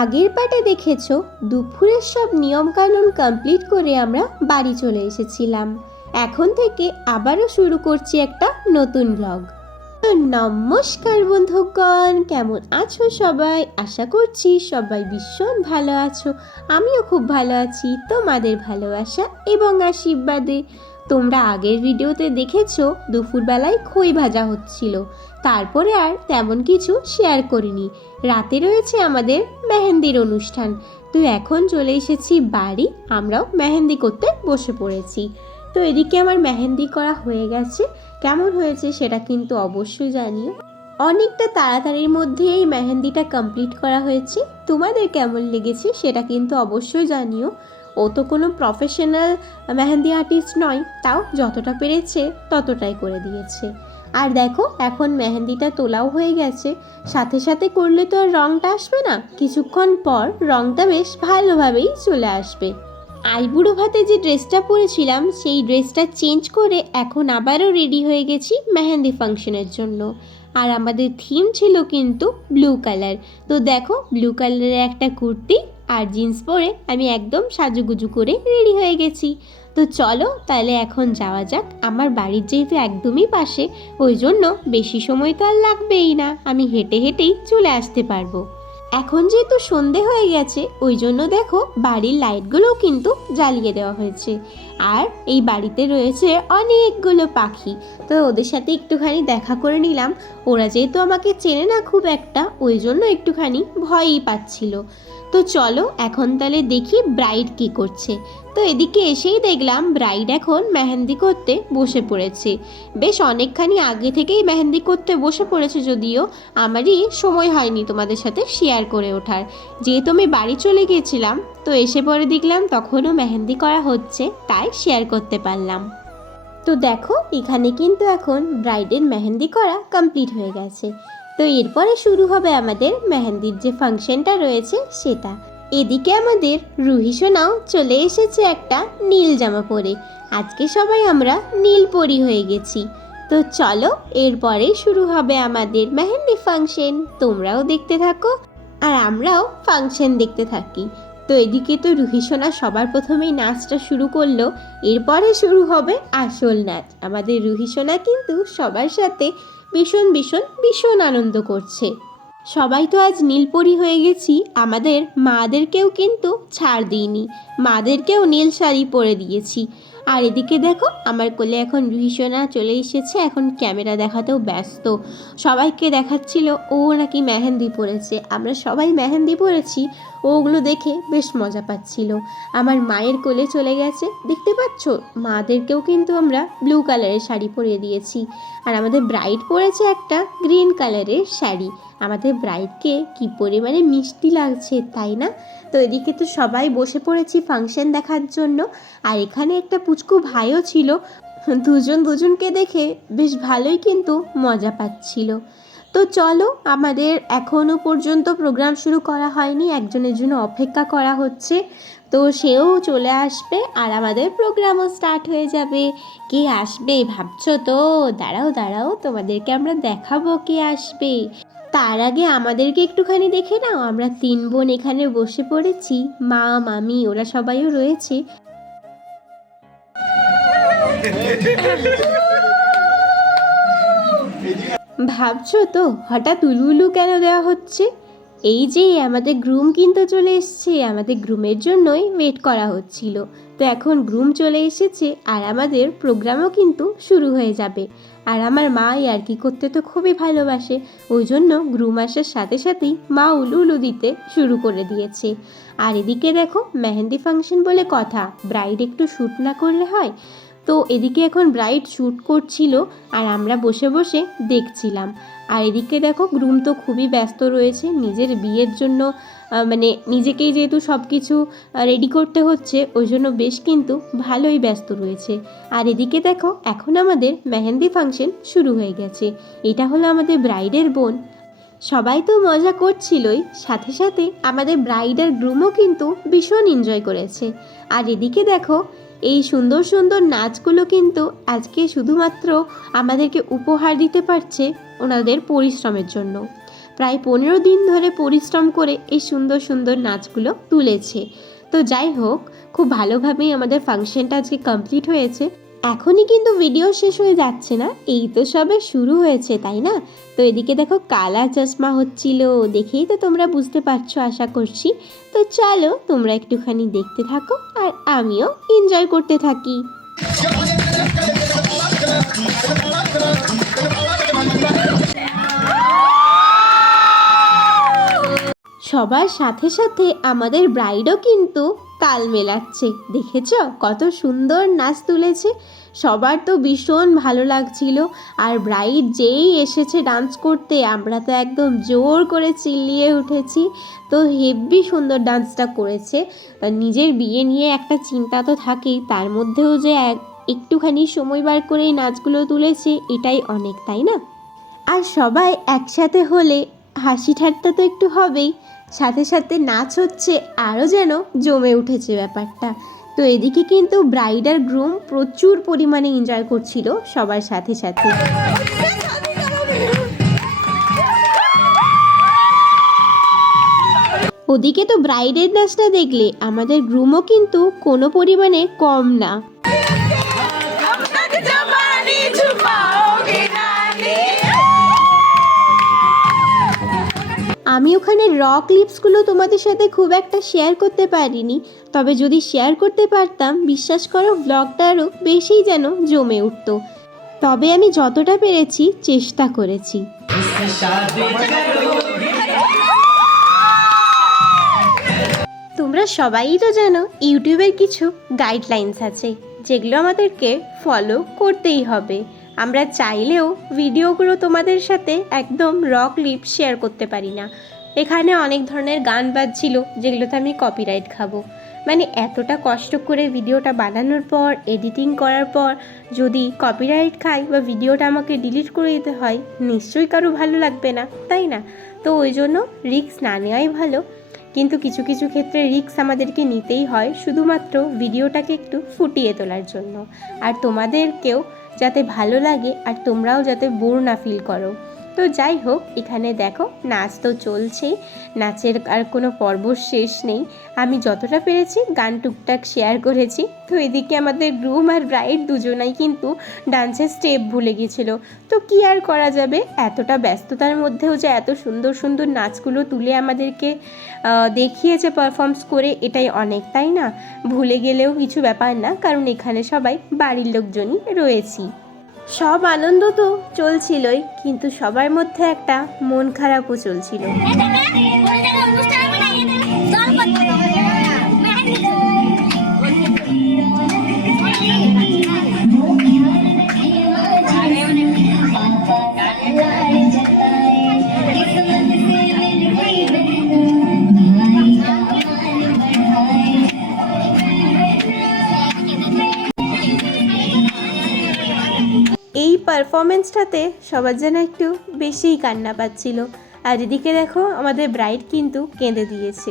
আগের পাটে দেখেছ? দুপুরের সব নিয়মকানুন কমপ্লিট করে আমরা বাড়ি চলে এসেছিলাম। এখন থেকে আবারও শুরু করছি একটা নতুন ব্লগ নমস্কার বন্ধুগণ, কেমন আছো সবাই? আশা করছি সবাই ভীষণ ভালো আছো। আমিও খুব ভালো আছি, তোমাদের ভালোবাসা এবং আশীর্বাদে। তোমরা আগের ভিডিওতে দেখেছ, দুপুরবেলায় খই ভাজা হচ্ছিল। তারপরে আর তেমন কিছু শেয়ার করিনি। রাতে রয়েছে আমাদের মেহেন্দির অনুষ্ঠান। তো এখন চলে এসেছি বাড়ি, আমরাও মেহেন্দি করতে বসে পড়েছি। তো এদিকে আমার মেহেন্দি করা হয়ে গেছে। কেমন হয়েছে সেটা কিন্তু অবশ্যই জানিও। অনেকটা তাড়াতাড়ির মধ্যে এই মেহেন্দিটা কমপ্লিট করা হয়েছে। তোমাদের কেমন লেগেছে সেটা কিন্তু অবশ্যই জানিও। ও তো কোনো প্রফেশনাল মেহেন্দি আর্টিস্ট নয়, তাও যতটা পেরেছে ততটাই করে দিয়েছে। আর দেখো, এখন মেহেন্দিটা তোলাও হয়ে গেছে। সাথে সাথে করলে তো আর রঙটা আসবে না। কিছুক্ষণ পর রঙটা বেশ ভালোভাবেই চলে আসবে। আইবুড়ো ভাতে যে ড্রেসটা পরেছিলাম, সেই ড্রেসটা চেঞ্জ করে এখন আবারও রেডি হয়ে গেছি মেহেন্দি ফাংশনের জন্য। আর আমাদের থিম ছিল কিন্তু ব্লু কালার। তো দেখো, ব্লু কালারের একটা কুর্তি আর জিন্স পরে আমি একদম সাজুগুজু করে রেডি হয়ে গেছি। তো চলো, তাহলে এখন যাওয়া যাক। আমার বাড়ির যেহেতু একদমই পাশে, ওই জন্য বেশি সময় তো আর লাগবেই না। আমি হেঁটে হেঁটেই চলে আসতে পারব। এখন যেহেতু সন্ধে হয়ে গেছে, ওই জন্য দেখো বাড়ির লাইটগুলোও কিন্তু জ্বালিয়ে দেওয়া হয়েছে। আর এই বাড়িতে রয়েছে অনেকগুলো পাখি। তো ওদের সাথে একটুখানি দেখা করে নিলাম। ওরা যেহেতু আমাকে চেনে না খুব একটা, ওই জন্য একটুখানি ভয়ই পাচ্ছিল। তো চলো এখন তাহলে দেখি ব্রাইড কি করছে। তো এদিকে এসেই দেখলাম ব্রাইড এখন মেহেন্দি করতে বসে পড়েছে। বেশ অনেকখানি আগে থেকেই মেহেন্দি করতে বসে পড়েছে যদিও আমারই সময় হয়নি তোমাদের সাথে শেয়ার করে ওঠার। যেহেতু আমি বাড়ি চলে গিয়েছিলাম, তো এসে পরে দেখলাম তখনও মেহেন্দি করা হচ্ছে, তাই শেয়ার করতে পারলাম। তো দেখো, এখানে কিন্তু এখন ব্রাইডের মেহেন্দি করা কমপ্লিট হয়ে গেছে। তো এরপরে শুরু হবে আমাদের মেহেন্দির যে ফাংশনটা রয়েছে, সেটা। এদিকে আমাদের রুহি সোনাও চলে এসেছে একটা নীল জামা পরে। আজকে সবাই আমরা নীল পরি হয়ে গেছি। তো চলো এরপরে শুরু হবে আমাদের মেহেন্দি ফাংশন। তোমরাও দেখতে থাকো। আর আমরাও ফাংশন দেখতে থাকি। তো এদিকে তো রুহি সোনা সবার প্রথমেই নাচটা শুরু করল। এরপরে শুরু হবে আসল নাচ। আমাদের রুহি সোনা কিন্তু সবার সাথে ভীষণ ভীষণ ভীষণ আনন্দ করছে। সবাই তো আজ নীলপরি হয়ে গেছি। আমাদের মাদেরকেও কিন্তু ছাড় দিইনি। মাদেরকেও নীল শাড়ি পরে দিয়েছি। আর এদিকে দেখো, আমার কোলে এখন রুহিসোনা চলে এসেছে, এখন ক্যামেরা দেখাতেও ব্যস্ত। সবাইকে দেখাচ্ছিল, ও নাকি মেহেন্দি পরেছে। আমরা সবাই মেহেন্দি পরেছি ওগুলো দেখে বেশ মজা পাচ্ছিল। আমার মায়ের কোলে চলে গেছে, দেখতে পাচ্ছ? মাদেরকেও কিন্তু আমরা ব্লু কালারের শাড়ি পরিয়ে দিয়েছি। আর আমাদের ব্রাইড পরেছে একটা গ্রিন কালারের শাড়ি। আমাদের ব্রাইডকে কি পরিমাণে মিষ্টি লাগছে, তাই না? তো এদিকে তো সবাই বসে পড়েছি ফাংশন দেখার জন্য। আর এখানে একটা পুচকু ভাইও ছিল। দুজন দুজনকে দেখে বেশ ভালোই কিন্তু মজা পাচ্ছিল। তো চলো, আমাদের এখনও পর্যন্ত প্রোগ্রাম শুরু করা হয়নি। একজনের জন্য অপেক্ষা করা হচ্ছে। তো সেও চলে আসবে আর আমাদের প্রোগ্রামও স্টার্ট হয়ে যাবে। কে আসবে ভাবছ তো? দাঁড়াও দাঁড়াও, তোমাদেরকে আমরা দেখাবো কে আসবে। তার আগে আমাদেরকে একটুখানি দেখে নাও। আমরা তিন বোন এখানে বসে পড়েছি। মা, মামি, ওরা সবাইও রয়েছে। ভাবছ তো, হঠাৎ উলুলু কেন দেওয়া হচ্ছে? এই যে আমাদের গ্রুম কিন্তু চলে এসছে, আমাদের গ্রুমের জন্যই ওয়েট করা হচ্ছিল। তো এখন গ্রুম চলে এসেছে আর আমাদের প্রোগ্রামও কিন্তু শুরু হয়ে যাবে। আর আমার মা আর কি করতে তো খুবই ভালোবাসে, ওই জন্য গ্রুম আসার সাথে সাথেই মা উলু উলু দিতে শুরু করে দিয়েছে। আর এদিকে দেখো, মেহেন্দি ফাংশন বলে কথা ব্রাইড একটু শ্যুট না করলে হয়? তো এদিকে এখন ব্রাইড শ্যুট করছিল আর আমরা বসে বসে দেখছিলাম। আর এদিকে দেখো গ্রুম তো খুবই ব্যস্ত রয়েছে, নিজের বিয়ের জন্য মানে নিজেকেই যেহেতু সব কিছু রেডি করতে হচ্ছে, ওই জন্য বেশ কিন্তু ভালোই ব্যস্ত রয়েছে। আর এদিকে দেখো এখন আমাদের মেহেন্দি ফাংশন শুরু হয়ে গেছে। এটা হলো আমাদের ব্রাইডের বোন। সবাই তো মজা করছিলই, সাথে সাথে আমাদের ব্রাইড আর গ্রুমও কিন্তু ভীষণ এনজয় করেছে। আর এদিকে দেখো এই সুন্দর সুন্দর নাচগুলো কিন্তু আজকে শুধুমাত্র আমাদেরকে উপহার দিতে পারছে ওনাদের পরিশ্রমের জন্য। প্রায় পনেরো দিন ধরে পরিশ্রম করে এই সুন্দর সুন্দর নাচগুলো তুলেছে। তো যাই হোক, খুব ভালোভাবেই আমাদের ফাংশনটা আজকে কমপ্লিট হয়েছে। এখনই কিন্তু ভিডিও শেষ হয়ে যাচ্ছে না, এই তো সবে শুরু হয়েছে, তাই না? তো এদিকে দেখো কালা চশমা হচ্ছিল, দেখেই তো তোমরা বুঝতে পারছ, আশা করছি। তো চলো তোমরা একটুখানি দেখতে থাকো আর আমিও এনজয় করতে থাকি। সবার সাথে সাথে আমাদের ব্রাইডও কিন্তু তাল মেলাচ্ছে। দেখেছ? কত সুন্দর নাচ তুলেছে। সবার তো ভীষণ ভালো লাগছিল। আর ব্রাইড যেই এসেছে ডান্স করতে, আমরা তো একদম জোর করে চিল্লিয়ে উঠেছি। তো হেভি সুন্দর ডান্সটা করেছে। নিজের বিয়ে নিয়ে একটা চিন্তা তো থাকেই, তার মধ্যেও যে এক, একটুখানি সময় বার করে এই নাচগুলো তুলেছে, এটাই অনেক, তাই না? আর সবাই একসাথে হলে হাসি ঠাট্টা তো একটু হবেই। সাথে সাথে নাচ হচ্ছে আরও যেন জমে উঠেছে ব্যাপারটা। তো এদিকে কিন্তু ব্রাইড আর গ্রুম প্রচুর পরিমাণে এনজয় করছিল সবার সাথে সাথে। ওদিকে তো ব্রাইডের নাচটা দেখলে আমাদের গ্রুমও কিন্তু কোনো পরিমাণে কম না। আমি ওখানে র ক্লিপসগুলো তোমাদের সাথে খুব একটা শেয়ার করতে পারিনি। তবে যদি শেয়ার করতে পারতাম, বিশ্বাস করো ব্লগটা আরও বেশিই যেন জমে উঠতো। তবে আমি যতটা পেরেছি, চেষ্টা করেছি। তোমরা সবাই তো জানো ইউটিউবের কিছু গাইডলাইন্স আছে, যেগুলো আমাদেরকে ফলো করতেই হবে। আমরা চাইলেও ভিডিওগুলো তোমাদের সাথে একদম রক লিপ শেয়ার করতে পারি না। এখানে অনেক ধরনের গান বাজছিল, যেগুলোতে আমি কপিরাইট খাব। মানে এতটা কষ্ট করে ভিডিওটা বানানোর পর এডিটিং করার পর, যদি কপিরাইট খাই বা ভিডিওটা আমাকে ডিলিট করে দিতে হয়, নিশ্চয়ই কারও ভালো লাগবে না, তাই না? তো ওই জন্য রিস্ক না নেওয়াই ভালো। কিন্তু কিছু কিছু ক্ষেত্রে রিস্ক আমাদেরকে নিতেই হয়, শুধুমাত্র ভিডিওটাকে একটু ফুটিয়ে তোলার জন্য। আর তোমাদেরকেও যাতে ভালো লাগে আর তোমরাও যাতে বোর না ফিল করো। তো যাই হোক, এখানে দেখো নাচ তো চলছেই নাচের আর কোনো পর্ব শেষ নেই। আমি যতটা পেরেছি গান টুকটাক শেয়ার করেছি। তো এদিকে আমাদের গ্রুম আর ব্রাইড দুজনাই কিন্তু ডান্সের স্টেপ ভুলে গিয়েছিল তো কি আর করা যাবে? এতটা ব্যস্ততার মধ্যেও যে এত সুন্দর সুন্দর নাচগুলো তুলে আমাদেরকে দেখিয়েছে পারফর্মস করে, এটাই অনেক, তাই না? ভুলে গেলেও কিছু ব্যাপার না, কারণ এখানে সবাই বাড়ির লোকজনই রয়েছি। সব আনন্দ তো চলছিলই কিন্তু সবার মধ্যে একটা মন খারাপও চলছিল। পারফরমেন্সটাতে সবার যেন একটু বেশিই কান্না পাচ্ছিল। আর এদিকে দেখো, আমাদের ব্রাইড কিন্তু কেঁদে দিয়েছে।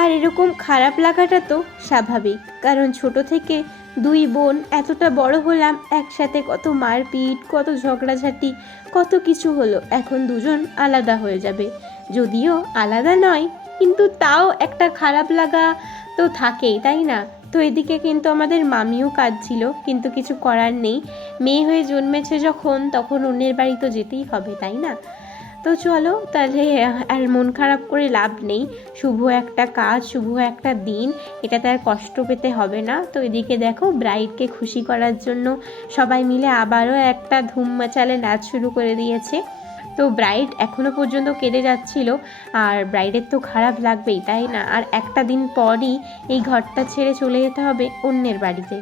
আর এরকম খারাপ লাগাটা তো স্বাভাবিক। কারণ ছোট থেকে দুই বোন, এতটা বড় হলাম, একসাথে কত মারপিট, কত ঝগড়াঝাটি, কত কিছু হলো, এখন দুজন আলাদা হয়ে যাবে। যদিও আলাদা নয়, কিন্তু তাও একটা খারাপ লাগা তো থাকেই, তাই না? তো এদিকে কিন্তু আমাদের মামিও কাঁদছিল, কিন্তু কিছু করার নেই। মেয়ে হয়ে জন্মেছে যখন, তখন অন্যের বাড়ি তো যেতেই হবে, তাই না? তো চলো, তাহলে আর মন খারাপ করে লাভ নেই। শুভ একটা কাজ, শুভ একটা দিন, এটাতে আর কষ্ট পেতে হবে না। তো এদিকে দেখো, ব্রাইডকে খুশি করার জন্য সবাই মিলে আবারও একটা ধুম মাচালে নাচ শুরু করে দিয়েছে। তো ব্রাইড এখনও পর্যন্ত কেঁদে যাচ্ছিল, আর ব্রাইডের তো খারাপ লাগবেই, তাই না? আর একটা দিন পরই এই ঘরটা ছেড়ে চলে যেতে হবে অন্যের বাড়িতে।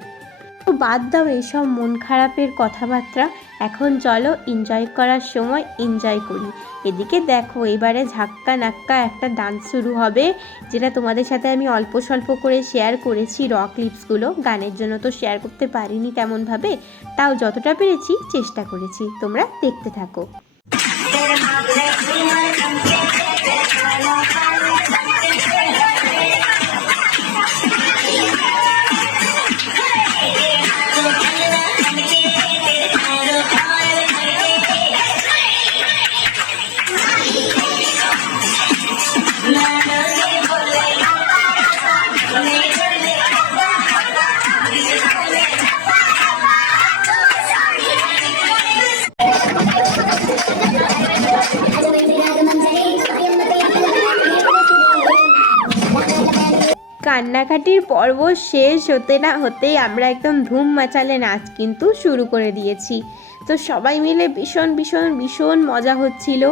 তো বাদ দাও এইসব মন খারাপের কথাবার্তা, এখন চলো এনজয় করার সময় এনজয় করি। এদিকে দেখো, এবারে ঝাক্কা নাক্কা একটা ডান্স শুরু হবে, যেটা তোমাদের সাথে আমি অল্প স্বল্প করে শেয়ার করেছি র ক্লিপসগুলো গানের জন্য তো শেয়ার করতে পারিনি তেমনভাবে, তাও যতটা পেরেছি চেষ্টা করেছি, তোমরা দেখতে থাকো। Let me welcome you. কান্নাকাটির পর্ব শেষ হতে না হতেই আমরা একদম ধুম মাচালে নাচ কিন্তু শুরু করে দিয়েছি। তো সবাই মিলে ভীষণ ভীষণ ভীষণ মজা হচ্ছিল।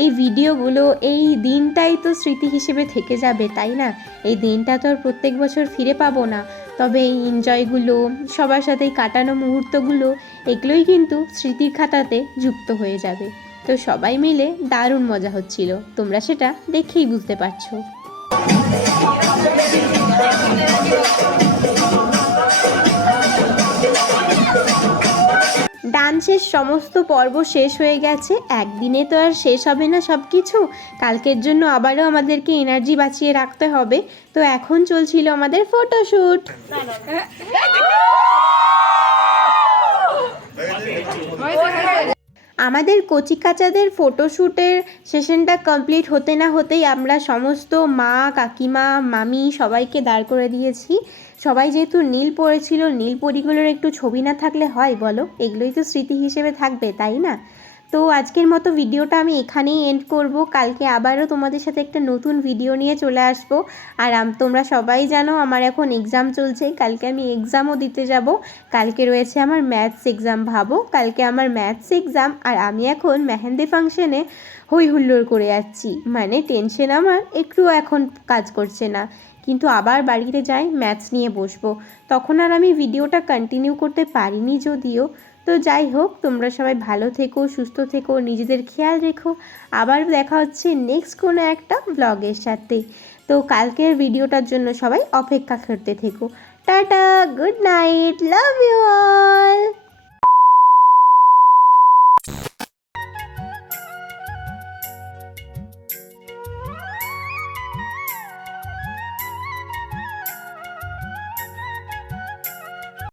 এই ভিডিওগুলো এই দিনটাই তো স্মৃতি হিসেবে থেকে যাবে, তাই না? এই দিনটা তো আর প্রত্যেক বছর ফিরে পাবো না। তবে এই এনজয়গুলো সবার সাথে কাটানো মুহূর্তগুলো, এগুলোই কিন্তু স্মৃতির খাতাতে যুক্ত হয়ে যাবে। তো সবাই মিলে দারুণ মজা হচ্ছিল। তোমরা সেটা দেখেই বুঝতে পারছ। ডান্সের সমস্ত পর্ব শেষ হয়ে গেছে। একদিনে তো আর শেষ হবে না সব কিছু কালকের জন্য আবারও আমাদেরকে এনার্জি বাঁচিয়ে রাখতে হবে। তো এখন চলছিল আমাদের ফটোশ্যুট আমাদের কচিকাচাদের ফটোশ্যুটের সেশনটা কমপ্লিট হতে না হতেই আমরা সমস্ত মা, কাকিমা, মামি সবাইকে দাঁড় করে দিয়েছি। সবাই যেহেতু নীল পরেছিল নীল পরিগুলোর একটু ছবি না থাকলে হয় বলো? এগুলোই তো স্মৃতি হিসেবে থাকবে, তাই না? তো আজকের মতো ভিডিওটা আমি এখানেই এন্ড করব। কালকে আবারও তোমাদের সাথে একটা নতুন ভিডিও নিয়ে চলে আসব। আর তোমরা সবাই জানো আমার এখন এক্সাম চলছে। কালকে আমি এক্সামও দিতে যাব। কালকে রয়েছে আমার ম্যাথস এক্সাম ভাবো। কালকে আমার ম্যাথস এক্সাম আর আমি এখন মেহেন্দি ফাংশনে হই হুল্লোড় করে যাচ্ছি মানে টেনশন আমার একটু এখন কাজ করছে না। কিন্তু আবার বাড়িতে যাই ম্যাথস নিয়ে বসবো। তখন আর আমি ভিডিওটা কন্টিনিউ করতে পারিনি যদিও। তো যাই হোক, তোমরা সবাই ভালো থেকো, সুস্থ থেকো, নিজেদের খেয়াল রেখো। আবার দেখা হচ্ছে নেক্সট কোনো একটা ব্লগের সাথে। তো কালকের ভিডিওটার জন্য সবাই অপেক্ষা করতে থেকো। Tata good night love you all